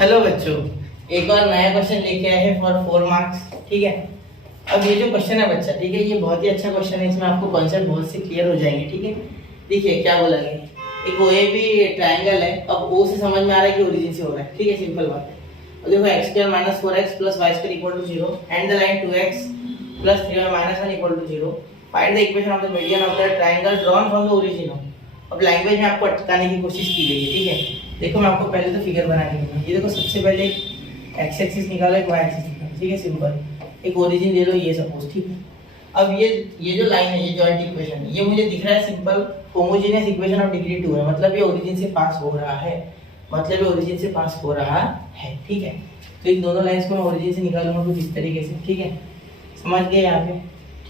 Hello बच्चों, एक और नया क्वेश्चन लेके आए हैं फॉर 4 मार्क्स। ठीक है, अब ये जो क्वेश्चन है बच्चा, ठीक है, ये बहुत ही अच्छा क्वेश्चन है। इसमें आपको कॉन्सेप्ट बहुत से क्लियर हो जाएंगे। ठीक है, देखिए क्या बोला गया है। एक ओ ए बी ट्राइंगल है। अब ओ से समझ में आ रहा है कि ओरिजिन से हो रहा है। ठीक है, सिंपल बात है। और देखो x square minus 4x plus y square equal to 0 and the line 2x plus 3y minus 1 equal to 0। Find the equation of the median of the triangle drawn from the origin. अब language में आपको अटकाने की कोशिश की गई है। ठीक है, देखो मैं आपको पहले तो फिगर बना के दूंगा। ये देखो, सबसे पहले एक्स एक्सिस निकालो, एक वाई एक्सिस निकालो। ठीक है, सिंपल। एक ओरिजिन ले लो, ये सपोज। ठीक है, अब ये जो लाइन है, ये जॉइंट इक्वेशन है, ये मुझे दिख रहा है simple homogeneous equation of degree 2 है। मतलब ये ओरिजिन से पास हो रहा है। मतलब ये ओरिजिन से पास हो रहा है। ठीक है, तो इन दोनों लाइंस को मैं ओरिजिन से निकालूंगा कुछ इस तरीके से। ठीक है, समझ गए यहाँ पे?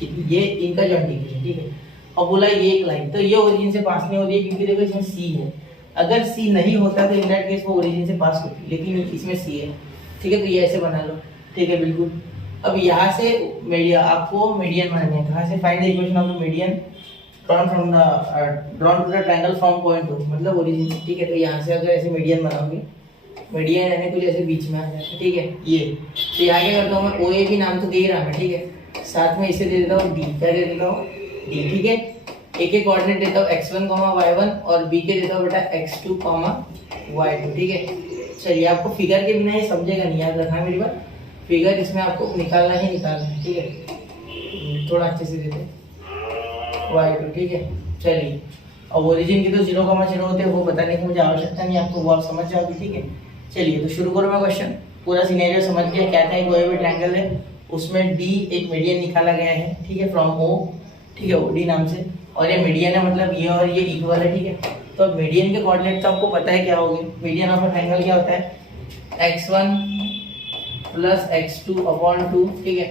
ठीक है, ये इनका जॉइंट इक्वेशन। ठीक है, अब बोला ये एक लाइन, तो ये ओरिजिन से पास नहीं हो रही है क्योंकि देखो इसमें सी है। अगर सी नहीं होता तो इन दैट केस वो ओरिजिन से पास होती, लेकिन इसमें सी है। ठीक है, तो ये ऐसे बना लो। ठीक है, बिल्कुल। अब यहाँ से मीडियन, आपको मीडियन बनाना है। कहाँ से? Find the equation of the median drawn to the triangle from point O, मतलब ओरिजिन से। ठीक है, तो यहाँ से अगर ऐसे मीडियन बनाओगे, मीडियन यानी कुछ ऐसे बीच में आ जाएगा। ठीक है, ये तो यहाँ क्या करता हूँ मैं, ओ ए भी नाम तो दे ही रहा है। ठीक है, साथ में इसे दे देता हूँ डी। क्या दे देता हूँ? डी। ठीक है, एक एक कोऑर्डिनेट देता हूँ x1, y1 और b के देता हूँ बेटा x2, y2। ठीक है, चलिए आपको फिगर के बिना ये समझेगा नहीं, याद रखना मेरी बात। फिगर इसमें आपको निकालना ही निकालना है। ठीक है, थोड़ा अच्छे से देते y2। ठीक है, चलिए। अब ओरिजिन की तो 0,0 होते हैं, वो बताने की मुझे आवश्यकता नहीं, आपको वो आप समझ जाओगे। ठीक है, चलिए तो शुरू करो मैं क्वेश्चन। पूरा सिनेरियो समझ गया क्या था? एक कोई भी ट्रायंगल है, उसमें डी एक मीडियन निकाला गया है। ठीक है, फ्रॉम ओ। ठीक है, ओडी नाम से, और ये मीडियन है, मतलब ये और ये इक्वल है। ठीक है, तो अब मीडियन के कोऑर्डिनेट तो आपको पता है क्या होंगे। मीडियन ऑफ अ ट्रायंगल क्या होता है? x1 plus x2 upon 2। ठीक है,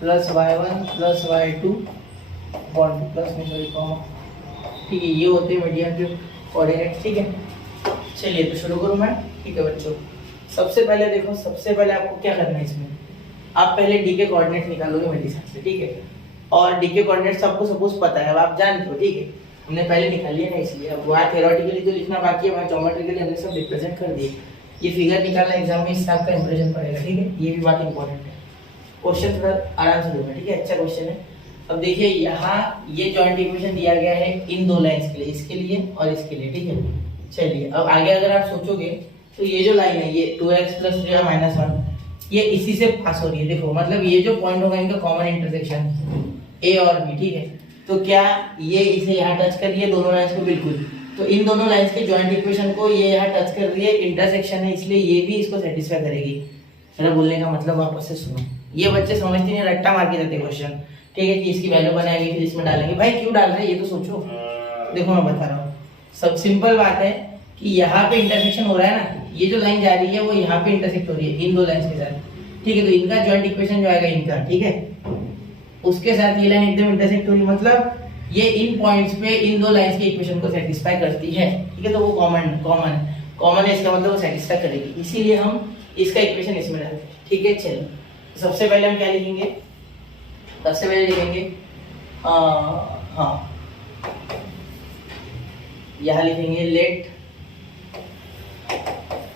plus y1 plus y2 upon 2 plus में सॉरी कॉमा। ठीक है, ये होते हैं मीडियन के कोऑर्डिनेट। ठीक है, चलिए तो शुरू करूँ मैं। ठीक है बच्चों, सबसे पहले देखो, सबसे पहले आपको क्या करना है इसमें, आप पहले डी के कोऑर्डिनेट निकालोगे मेरे हिसाब से। ठीक है, और डी के कोऑर्डिनेट्स आपको सपोज पता है, अब आप जानते हो। ठीक है, हमने पहले निकाल लिया ना, इसलिए अब वहाँ थ्योरेटिकली तो लिखना बाकी है, वहाँ ज्योमेट्रिकली हमने सब रिप्रेजेंट कर दिए। ये फिगर निकालना एग्जाम में इस टाइप का इंप्रेशन पड़ेगा। ठीक है, ये भी बात इंपॉर्टेंट है। क्वेश्चन थोड़ा आराम से लूंगा। ठीक है, अच्छा क्वेश्चन है। अब देखिए यहाँ ये जॉइंट इक्वेशन दिया गया है इन दो लाइंस के लिए, इसके लिए और इसके लिए। ठीक है, चलिए अब आगे अगर आप सोचोगे तो ये जो लाइन है, ये 2x प्लस 3y माइनस 1, ये इसी से पास हो रही है। देखो मतलब ये जो पॉइंट होगा इनका कॉमन इंटरसेक्शन ए और बी। ठीक है, तो क्या ये इसे यहाँ टच कर रही है दोनों लाइंस को? बिल्कुल। तो इन दोनों लाइंस के जॉइंट इक्वेशन को ये यहाँ टच कर रही है, इंटरसेक्शन है, इसलिए ये भी इसको सेटिस्फाई करेगी। मेरा बोलने का मतलब वापस से सुनो, ये बच्चे समझते नहीं, रट्टा मार के जाते क्वेश्चन। ठीक है, कि इसकी वैल्यू बनाएंगे फिर इसमें डालेंगे। भाई क्यों डाल रहे हैं ये तो सोचो। देखो मैं बता रहा हूँ, सब सिंपल बात है कि यहाँ पे इंटरसेक्शन हो रहा है ना, ये जो लाइन जा रही है वो यहाँ पे इंटरसेक्ट हो रही है इन दो लाइंस के साथ। ठीक है, तो इनका जॉइंट इक्वेशन जो आएगा इनका, ठीक है, उसके साथ ये लाइन एकदम इंटरसेक्ट हो रही है, मतलब ये इन पॉइंट्स पे इन दो लाइंस के इक्वेशन को सेटिस्फाई करती है। ठीक है, तो वो कॉमन है, इसका मतलब वो सेटिस्फाई करेगी, इसीलिए हम इसका इक्वेशन इसमें डालते हैं। ठीक है, चलो सबसे पहले हम क्या लिखेंगे? सबसे पहले लिखेंगे हाँ, यहाँ लिखेंगे late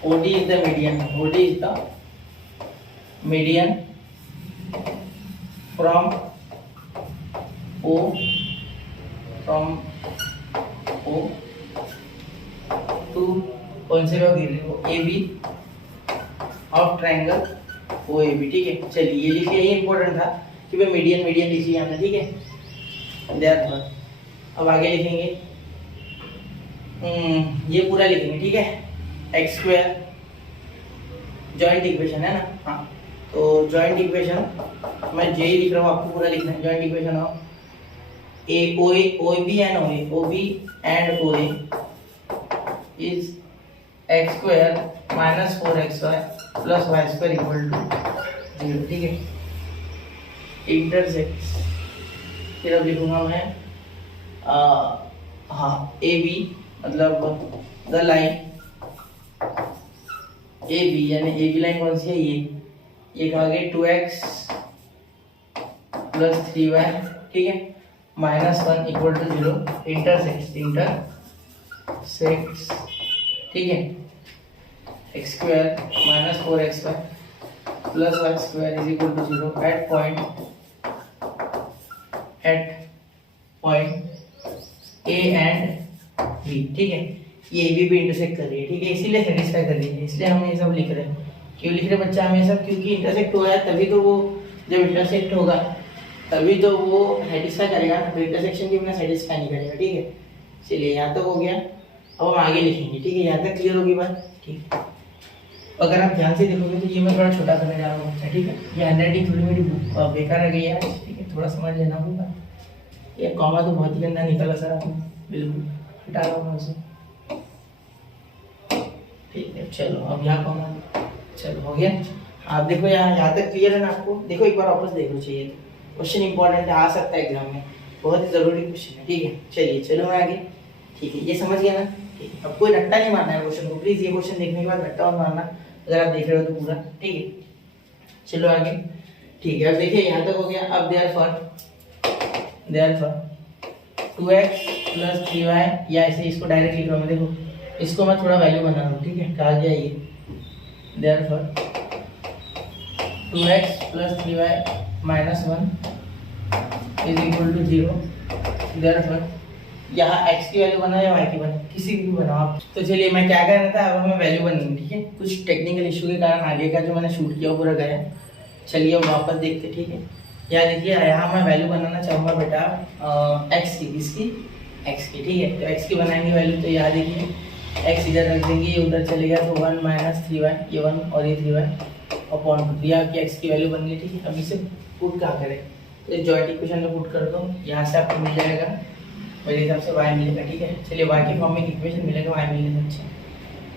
OD is the median. OD is the median from O to कौन से लोग गिर रहे हो? AB of triangle OAB। ठीक है, चलिए ये लिखिए, ये इंपॉर्टेंट था कि भाई मीडियन लिखिए हमने। ठीक है, देयर अब आगे लिखेंगे ये पूरा लिखेंगे। ठीक है, एक्स स्क्वायर जॉइंट इक्वेशन है ना। हाँ, तो जॉइंट इक्वेशन मैं जे लिख रहा हूँ, आपको पूरा लिखना है। Joint equation of OB and OA is x square minus 4xy plus y square equal to 0। ठीक है, इंटरसेक्ट, फिर अब लिखूंगा मैं हाँ AB, मतलब द लाइन AB, यानी AB लाइन कौन सी है? ये कहा गया 2x प्लस 3y। ठीक है, माइनस 1 इक्वल टू 0, इंटरसेक्ट। ठीक है, x square minus 4x² plus y square is equal to 0 at point A and B. ठीक है, ये ए बी इंटरसेक्ट कर रही है। ठीक है, इसीलिए सेटिस्फाई कर रही है, इसलिए हम ये सब लिख रहे हैं। क्यों लिख रहे बच्चा हम ये सब? क्योंकि इंटरसेक्ट हो है तभी तो वो, जब इंटरसेक्ट होगा तभी तो वो सेटिस्फाई करेगा, तो इंटरसेक्शन के बिना सेटिस्फाई नहीं करेगा। ठीक है, चलिए यहाँ तक हो गया। अब हम आगे लिखेंगे। ठीक है, यहाँ तक क्लियर होगी बात? ठीक। अगर आप ध्यान से देखोगे तो ये मैं थोड़ा छोटा करने जा रहा हूँ बच्चा। ठीक है, ये हैंडराइटिंग थोड़ी मेरी बेकार रह गई है। ठीक है, थोड़ा समझ लेना होगा। ये कॉमा तो बहुत ही गंदा निकला सर आपने, बिल्कुल हटा रहा हूँ उसे। ठीक है, चलो अब यहाँ कॉमा, चलो हो गया। आप देखो यहाँ तक क्लियर है ना आपको? देखो एक बार वापस देखो चाहिए तो, क्वेश्चन इंपॉर्टेंट आ सकता है एग्जाम में, बहुत ही जरूरी क्वेश्चन है। ठीक है, चलिए चलो मैं आगे। ठीक है, ये समझ गया ना? ठीक है, अब कोई रट्टा नहीं मारना है क्वेश्चन को, प्लीज ये क्वेश्चन देखने के बाद रट्टा मत मारना अगर आप देख रहे हो तो पूरा। ठीक है, चलो आगे। ठीक है, अब देखिए यहाँ तक हो गया। अब देयरफॉर 2x प्लस 3y, या ऐसे इसको डायरेक्ट लिख रहा हूँ। देखो इसको मैं थोड़ा वैल्यू बना रहा हूँ। ठीक है, कहा गया ये therefore 2x plus 3y minus 1 is equal to 0। Therefore यहाँ x की वैल्यू बना या y की बना, किसी भी बनाओ आप। तो चलिए मैं क्या कर रहा था, अब हमें वैल्यू बननी है। ठीक है, कुछ टेक्निकल इशू के कारण आगे का जो मैंने शूट किया वो पूरा गया। चलिए अब वापस देखते। ठीक है, यहाँ देखिए, यहाँ मैं वैल्यू बनाना चाहूँगा बेटा x की, किसकी? x की। ठीक है, तो x की बनाएंगे वैल्यू। तो यहाँ देखिए x इधर रख देंगे, ये उधर चलेगा तो 1 माइनस 3y, ये 1 और ये 3y अपॉन 2। यहाँ की x की वैल्यू बन गई। ठीक है, अब इसे पुट कहाँ करें? तो जॉइंट इक्वेशन में पुट कर दो, यहाँ से आपको मिल जाएगा मेरे हिसाब से y मिलेगा। ठीक है, चलिए y के फॉर्म में इक्वेशन मिलेगा, y मिलेगा। अच्छा,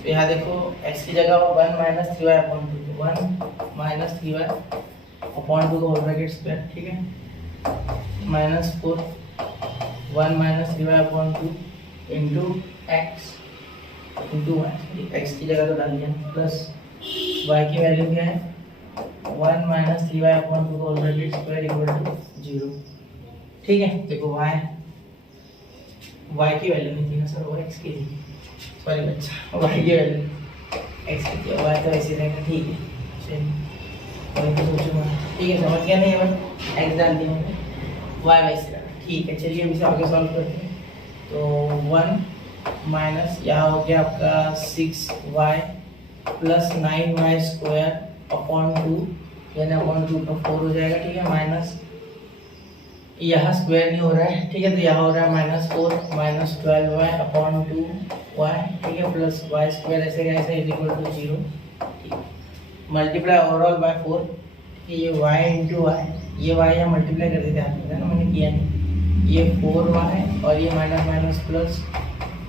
तो यहाँ देखो x की जगह 1 minus 3y upon 2, 1 minus 3y upon 2 का होल ब्रैकेट स्क्वायर। ठीक है, minus 4 1 minus 3y upon 2 into x into y. X की जगह तो डाल दिया, प्लस y की वैल्यू क्या है? 1 माइनस 3y अपॉन 2 का whole bracket square equal to 0। ठीक है, देखो y की वैल्यू नहीं थी ना सर, वो x की थी। सॉरी बच्चा, y की वैल्यू x की थी, y तो ऐसे रहेगा। ठीक है, चलिए और तो सोचूंगा। ठीक है, समझ गया नहीं? अब x डाल दिया मैंने, y वैसे रहा। ठीक है, चलिए अब इसे आगे सॉल्व करते हैं। तो 1 माइनस यहाँ हो गया आपका 6y plus 9y square upon 2, यानी अपॉन 2 का 4 हो जाएगा। ठीक है, माइनस यहाँ स्क्वायर नहीं हो रहा है। ठीक है, तो यहाँ हो रहा है minus 4 minus 12y upon 2y। ठीक है, प्लस y स्क्वायर ऐसे कैसे इज इक्वल टू 0। ठीक है, मल्टीप्लाई ओवरऑल बाय 4। ये y इंटू वाई, ये y यहाँ मल्टीप्लाई कर देते हैं ना, मैंने किया नहीं। ये 4y और ये minus minus plus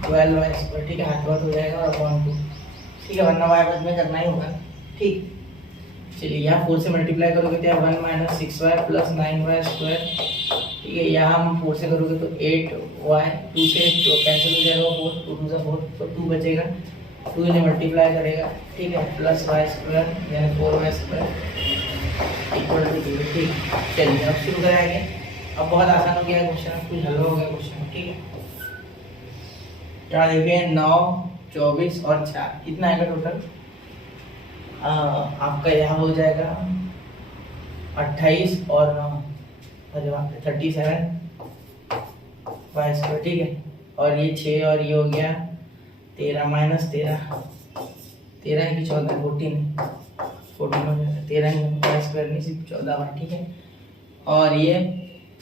12y square. ठीक है, हाथ बात हो जाएगा और अपॉन 2। ठीक है, वरना y बस में करना ही होगा। ठीक, चलिए यहाँ 4 से मल्टीप्लाई करोगे तो 1 minus 6y plus 9y square. ठीक है, यहाँ हम 4 से करोगे तो 8y, 2 से तो कैंसिल हो जाएगा 4, 2 2 से 4 तो 2 बचेगा, 2 इन्हें मल्टीप्लाई करेगा। ठीक है, प्लस y स्क्वायर यानी 4y स्क्वायर इक्वल टू 0। ठीक, चलिए अब शुरू कराएंगे। अब बहुत आसान हो गया है क्वेश्चन, अब कुछ हल हो गया क्वेश्चन। ठीक है, यहाँ देखिए 9 24 और 4 कितना आएगा टोटल? आपका यहाँ हो जाएगा 28 और 9 37 वाई स्क्वायर। ठीक है, और ये 6 और ये हो गया 13 माइनस 13 13 की 14 14 हो जाएगा। 13 वाई स्क्वायर नहीं, सिर्फ 14 वाई। ठीक है, और ये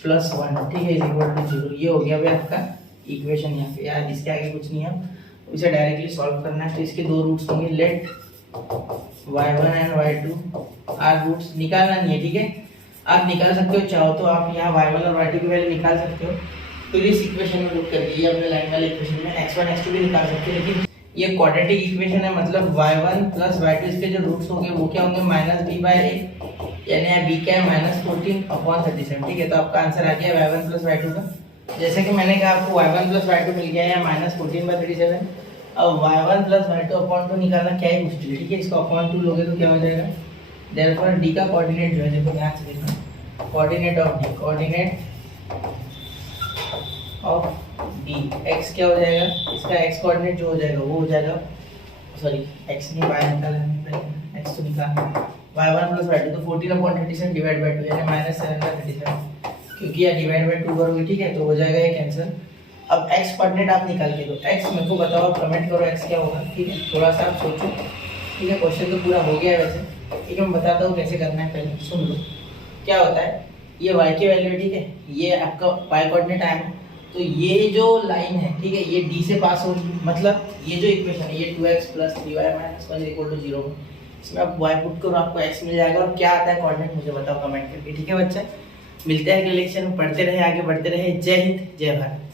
प्लस 1। ठीक है, इज इक्वल टू 0। ये हो गया भाई आपका इक्वेशन। यहाँ पे यार इसके आगे कुछ नहीं है, इसे डायरेक्टली सॉल्व करना है। तो इसके दो रूट्स होंगे, late y1 and y2 are roots. निकालना नहीं है। ठीक है, आप निकाल सकते हो, चाहो तो आप यहाँ y1 और y2 की वैल्यू निकाल सकते हो, फिर इस इक्वेशन में पुट कर दीजिए अपने लाइन वाले इक्वेशन में। x1 x2 भी निकाल सकते हो, लेकिन ये क्वाड्रेटिक इक्वेशन है, मतलब y1 प्लस y2 इसके जो रूट्स होंगे वो क्या होंगे? माइनस b बाई ए, यानी b क्या है? Minus 14 upon 37। ठीक है, तो आपका आंसर आ गया y1 प्लस y2 का। जैसे कि मैंने कहा आपको y1 प्लस y2 मिल गया है माइनस 14 बाई 37। अब y1 प्लस y2 अपॉन 2 निकालना क्या ही मुश्किल है। ठीक है, इसको अपॉन 2 लोगे तो क्या हो जाएगा? देयरफॉर d का कोऑर्डिनेट जो है, देखो ध्यान से देखना, coordinate of d, coordinate of d x क्या हो जाएगा? इसका x कोऑर्डिनेट जो हो जाएगा वो हो जाएगा सॉरी x नहीं y निकाला है, x तो निकाला y1 प्लस y2 तो 14/37 डिवाइड बाय 2 यानी -7/37 क्योंकि ये डिवाइड बाय 2 करोगे ठीक है तो हो जाएगा ये कैंसिल। अब x कोऑर्डिनेट आप निकाल के दो, x मेरे को बताओ, कमेंट करो x क्या होगा, ठीक है थोड़ा सा आप सोचो, ठीक है क्वेश्चन तो पूरा हो गया है वैसे, ठीक है मैं बताता हूँ कैसे करना है, पहले सुन लो। क्या होता है, ये y की वैल्यू है ठीक है, ये आपका y कोऑर्डिनेट आया, तो ये जो लाइन है ठीक है ये d से पास होगी, मतलब ये जो इक्वेशन है ये 2x + 3y - 1 = 0, इसमें आप y पुट करो आपको x मिल जाएगा। और क्या आता है कोऑर्डिनेट मुझे बताओ कमेंट करके, ठीक है बच्चा। मिलते हैं अगले लेक्चर में, पढ़ते रहे आगे बढ़ते रहे। जय हिंद जय भारत।